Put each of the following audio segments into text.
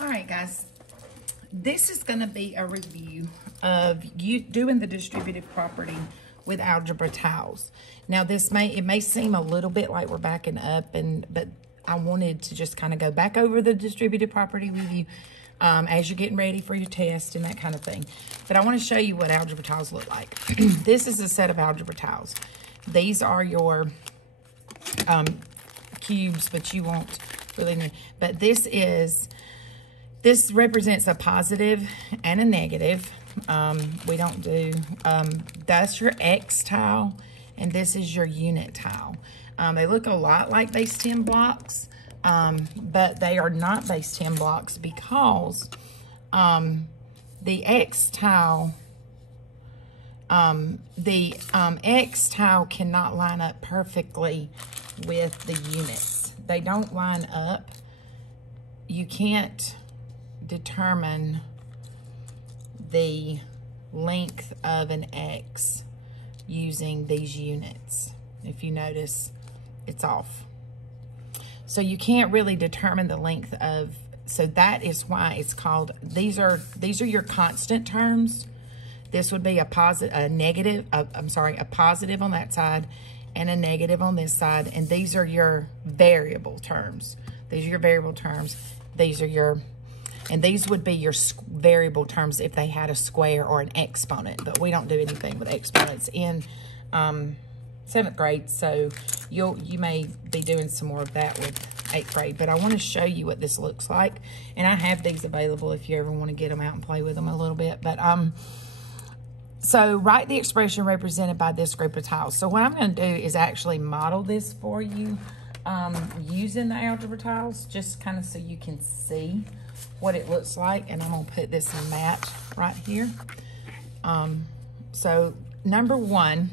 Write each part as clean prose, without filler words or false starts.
All right, guys. This is going to be a review of you doing the distributive property with Algebra Tiles. Now, it may seem a little bit like we're backing up, but I wanted to just kind of go back over the distributive property with you as you're getting ready for your test and that kind of thing. But I want to show you what Algebra Tiles look like. This is a set of Algebra Tiles. These are your cubes, but you won't really know. But this represents a positive and a negative. We don't do, that's your X tile, and this is your unit tile. They look a lot like base 10 blocks, but they are not base 10 blocks because the X tile, X tile cannot line up perfectly with the units. They don't line up. You can't determine the length of an X using these units. If you notice, it's off. So you can't really determine the length of, so that is why it's called, these are your constant terms. This would be a positive on that side and a negative on this side, and these are your variable terms. These are your variable terms. These are your, and these would be your variable terms if they had a square or an exponent, but we don't do anything with exponents in 7th grade, so you may be doing some more of that with 8th grade, but I want to show you what this looks like, and I have these available if you ever want to get them out and play with them a little bit, but so write the expression represented by this group of tiles. So what I'm going to do is actually model this for you using the algebra tiles, just kind of so you can see what it looks like. And I'm going to put this in match right here. So number 1,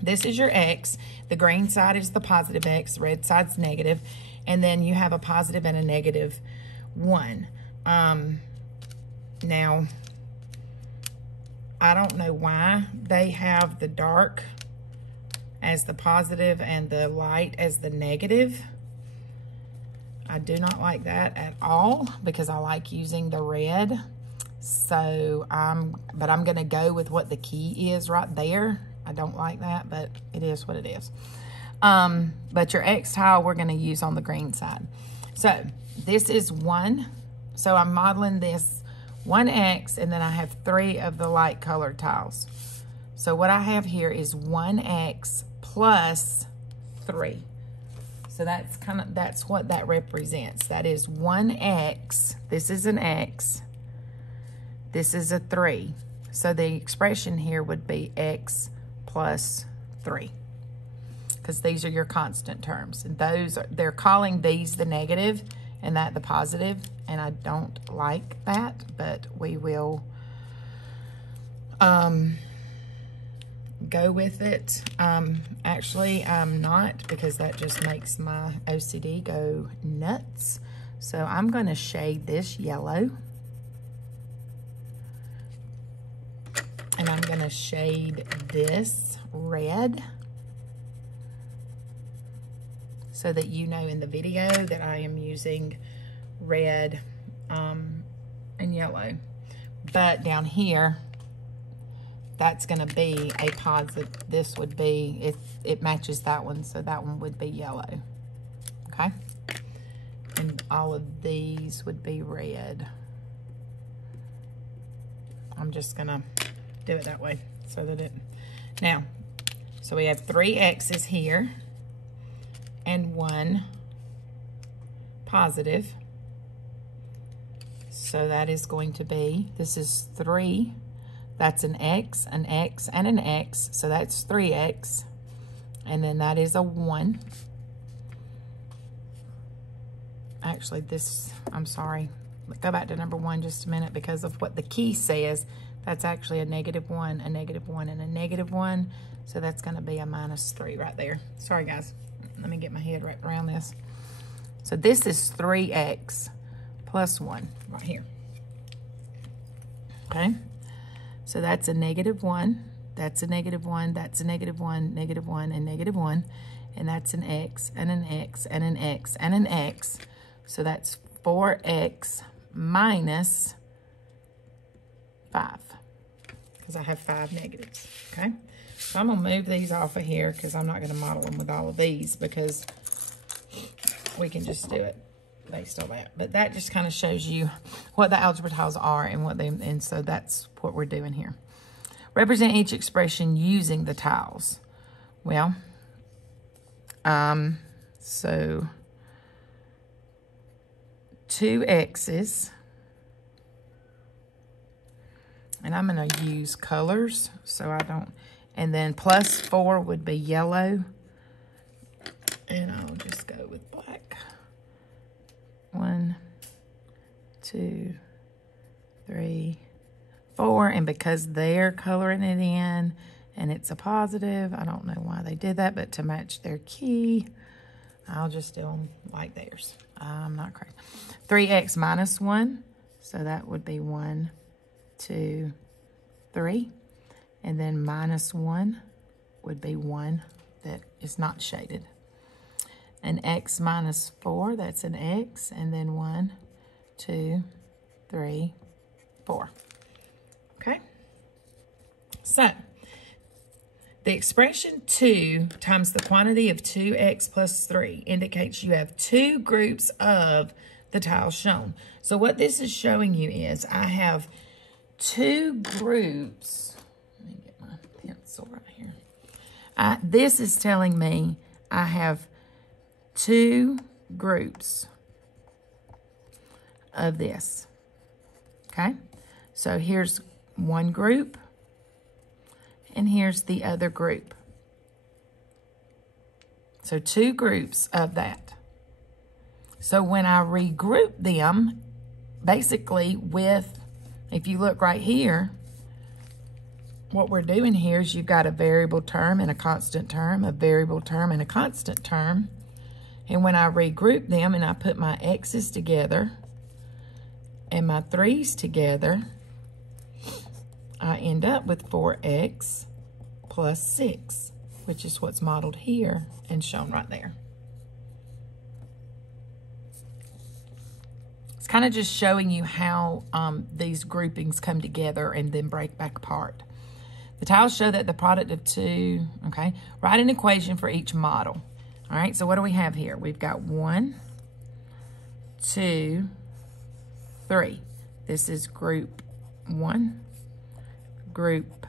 this is your X. The green side is the positive X, the red side's negative. And then you have a positive and a negative 1. Now, I don't know why they have the dark as the positive and the light as the negative. I do not like that at all because I like using the red. So but I'm gonna go with what the key is right there. I don't like that, but it is what it is. But your X tile we're gonna use on the green side. So this is 1. So I'm modeling this 1X, and then I have 3 of the light colored tiles. So what I have here is 1X plus 3. So that's what that represents. That is 1X. This is an X. This is a 3. So the expression here would be X plus 3. Because these are your constant terms. And they're calling these the negative and that the positive, and I don't like that, but we will go with it. Actually, I'm not, because that just makes my OCD go nuts. So I'm going to shade this yellow, and I'm going to shade this red, so that you know in the video that I am using red and yellow. But down here, that's gonna be a positive. This would be, it matches that one, so that one would be yellow, okay? And all of these would be red. I'm just gonna do it that way so that it, now, so we have 3 X's here, and 1 positive. So that is going to be, this is 3. That's an X, and an X. So that's 3X. And then that is a 1. Actually, I'm sorry. Go back to number 1 just a minute because of what the key says. That's actually a -1, a -1, and a -1. So that's going to be a -3 right there. Sorry, guys. Let me get my head wrapped around this. So this is 3X plus 1 right here. Okay? So that's a -1. That's a -1. That's a -1, -1, and -1. And that's an X, and an X, and an X, and an X. So that's 4x minus 5, because I have 5 negatives, okay? So I'm going to move these off of here because I'm not going to model them with all of these because we can just do it based on that. But that just kind of shows you what the algebra tiles are and so that's what we're doing here. Represent each expression using the tiles. Well, so 2 x's, and I'm going to use colors so I don't, and then plus 4 would be yellow, and I'll just go with black. 1, 2, 3, 4, and because they're coloring it in and it's a positive, I don't know why they did that, but to match their key, I'll just do them like theirs. I'm not crazy. 3x minus 1, so that would be 1, 2, 3, and then minus 1 would be 1 that is not shaded. An x minus 4, that's an x, and then 1, 2, 3, 4. Okay? So, the expression 2 times the quantity of 2x plus 3 indicates you have 2 groups of the tiles shown. So what this is showing you is I have 2 groups. Let me get my pencil right here. This is telling me I have 2 groups of this. Okay? So here's one group, and here's the other group. So 2 groups of that. So when I regroup them, basically with, if you look right here, what we're doing here is you've got a variable term and a constant term, a variable term and a constant term. And when I regroup them and I put my x's together and my 3's together, I end up with 4x plus 6, which is what's modeled here and shown right there. It's kind of just showing you how these groupings come together and then break back apart. The tiles show that the product of 2, okay, write an equation for each model. All right, so what do we have here? We've got 1, 2, 3. This is group 1, group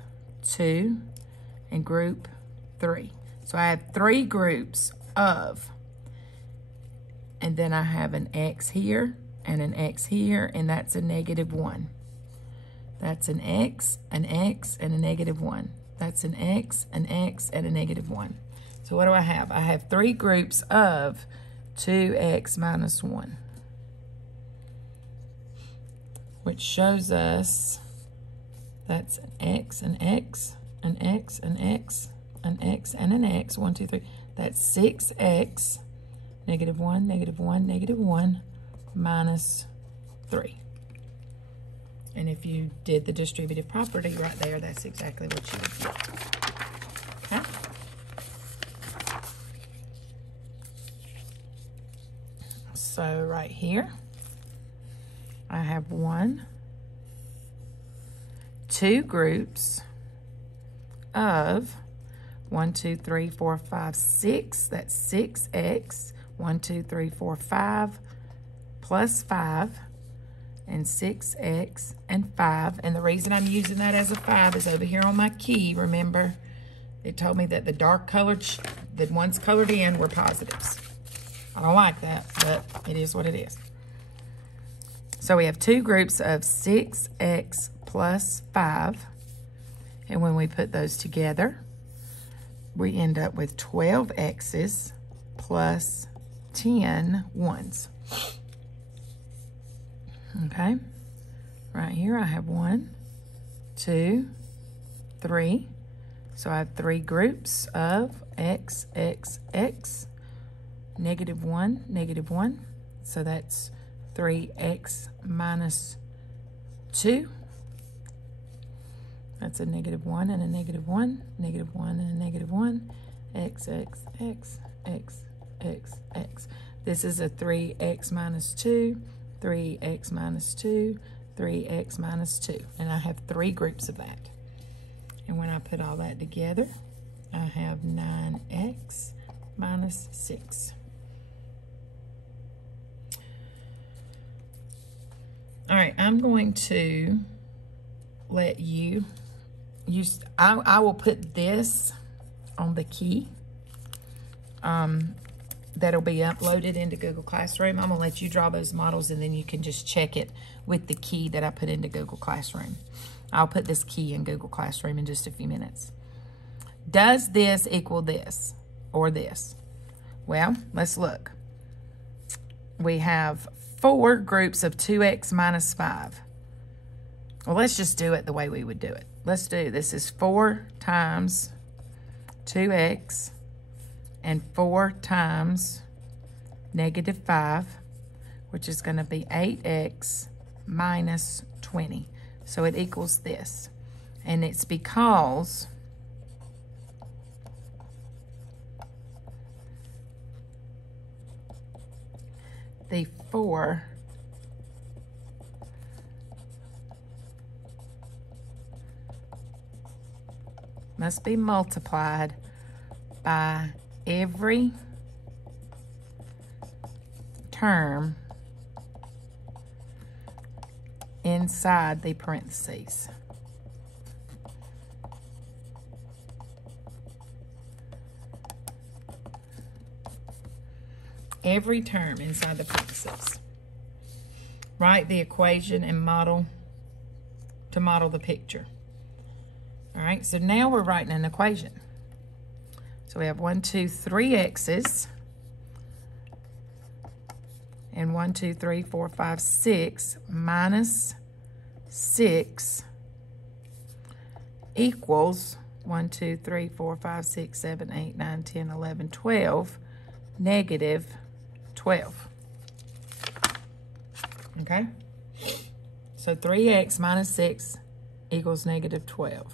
2, and group 3. So I have 3 groups of, and then I have an x here and an x here, and that's a -1. That's an x, and a -1. That's an x, and a -1. So what do I have? I have 3 groups of 2x minus 1, which shows us that's an x, an x, an x, an x, an x, and an x. 1, 2, 3. That's 6x, -1, -1, -1, minus 3. And if you did the distributive property right there, that's exactly what you would get. Okay? So right here, I have 2 groups of 1, 2, 3, 4, 5, 6. That's 6x. 1, 2, 3, 4, 5 plus 5, and 6x and 5. And the reason I'm using that as a 5 is over here on my key. Remember, it told me that the dark colored, the ones colored in were positives. I don't like that, but it is what it is. So we have 2 groups of 6x plus 5. And when we put those together, we end up with 12 x's plus 10 ones. Okay, right here I have 1, 2, 3. So I have 3 groups of x, x, x, -1, -1. So that's 3x minus 2. That's a -1 and a -1, -1 and a -1, x, x, x, x, x, x. This is a 3x minus 2, 3x minus 2, 3x minus 2. And I have 3 groups of that. And when I put all that together, I have 9x minus 6. All right, I'm going to let you use, I will put this on the key. That'll be uploaded into Google Classroom. I'm gonna let you draw those models and then you can just check it with the key that I put into Google Classroom. I'll put this key in Google Classroom in just a few minutes. Does this equal this or this? Well, let's look. We have 4 groups of 2x minus 5. Well, let's just do it the way we would do it. Let's do, this is 4 times 2x and 4 times negative 5, which is going to be 8x minus 20. So it equals this. And it's because the 4 must be multiplied by every term inside the parentheses. Every term inside the parentheses. Write the equation and model to model the picture. All right, so now we're writing an equation. So we have 1, 2, 3 x's and 1, 2, 3, 4, 5, 6 minus 6 equals 1, 2, 3, 4, 5, 6, 7, 8, 9, 10, 11, 12, negative 12. Okay? So 3x minus 6 equals negative 12.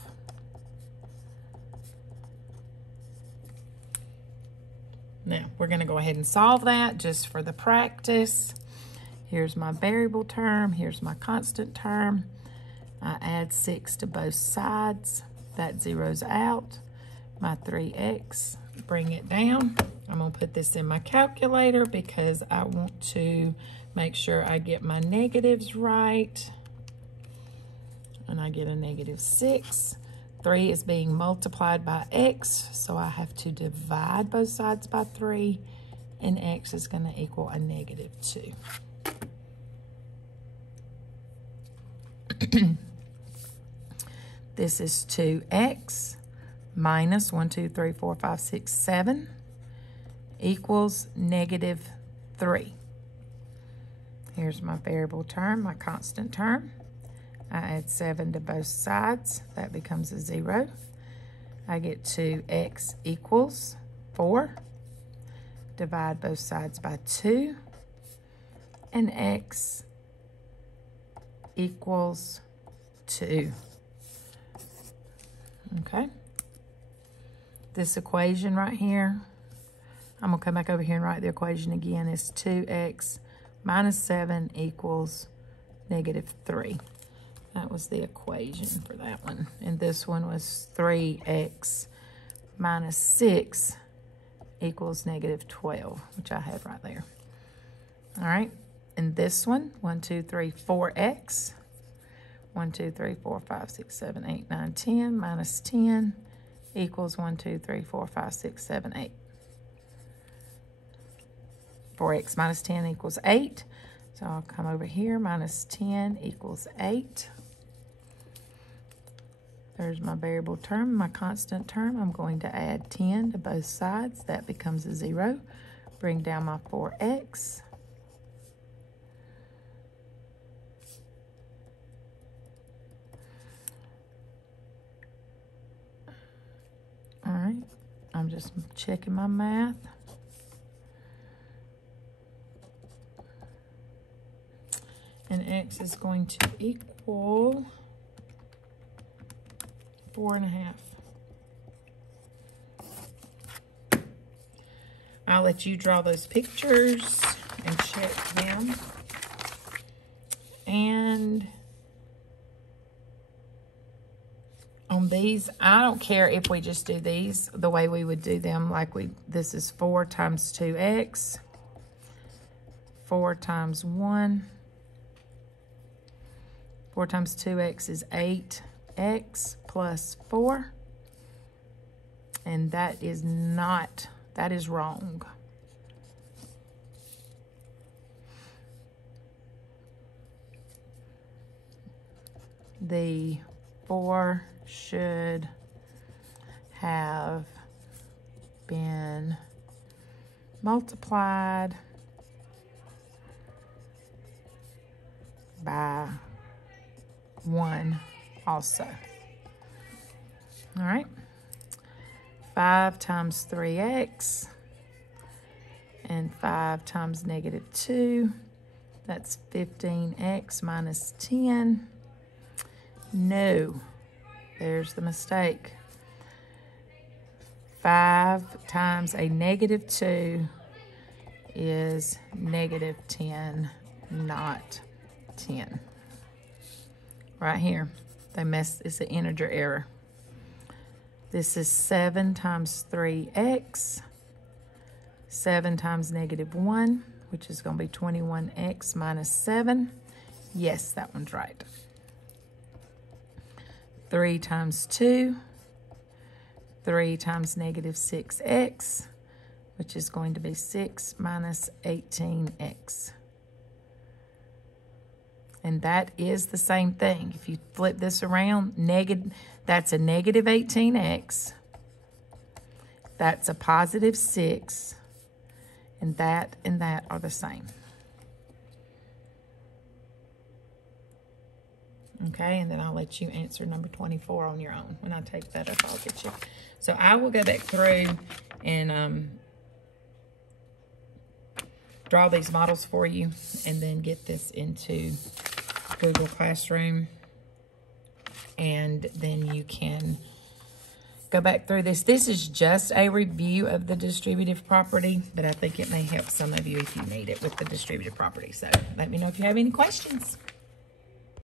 Now, we're going to go ahead and solve that just for the practice. Here's my variable term. Here's my constant term. I add 6 to both sides. That zeroes out. My 3x, bring it down. I'm going to put this in my calculator because I want to make sure I get my negatives right. And I get a negative 6. 3 is being multiplied by x, so I have to divide both sides by 3, and x is going to equal a negative 2. This is 2x minus 1, 2, 3, 4, 5, 6, 7 equals negative 3. Here's my variable term, my constant term. I add 7 to both sides. That becomes a 0. I get 2x equals 4. Divide both sides by 2. And x equals 2. Okay. This equation right here, I'm going to come back over here and write the equation again. It's 2x minus 7 equals negative 3. That was the equation for that one. And this one was 3x minus 6 equals negative 12, which I had right there. All right. And this one, 1, 2, 3, 4x. 1, 2, 3, 4, 5, 6, 7, 8, 9, 10 minus 10 equals 1, 2, 3, 4, 5, 6, 7, 8. 4x minus 10 equals 8. So I'll come over here, minus 10 equals 8. There's my variable term, my constant term. I'm going to add 10 to both sides. That becomes a 0. Bring down my 4x. All right, I'm just checking my math. And x is going to equal 4.5. I'll let you draw those pictures and check them. And on these, I don't care if we just do these the way we would do them, like this is 4 times 2x, 4 times 1, 4 times 2x is 8x plus 4, and that is wrong. The 4 should have been multiplied by 1 also. All right. 5 times 3x and 5 times negative 2. That's 15x minus 10. No, there's the mistake. 5 times a negative 2 is negative 10, not 10. Right here, it's an integer error. This is 7 times 3x, 7 times negative 1, which is going to be 21x minus 7. Yes, that one's right. 3 times 2, 3 times negative 6x, which is going to be 6 minus 18x. And that is the same thing. If you flip this around, that's a negative 18x. That's a positive 6. And that are the same. Okay, and then I'll let you answer number 24 on your own. When I take that up, I'll get you. So I will go back through and draw these models for you and then get this into Google Classroom. And then you can go back through this. This is just a review of the distributive property, but I think it may help some of you if you need it with the distributive property. So let me know if you have any questions.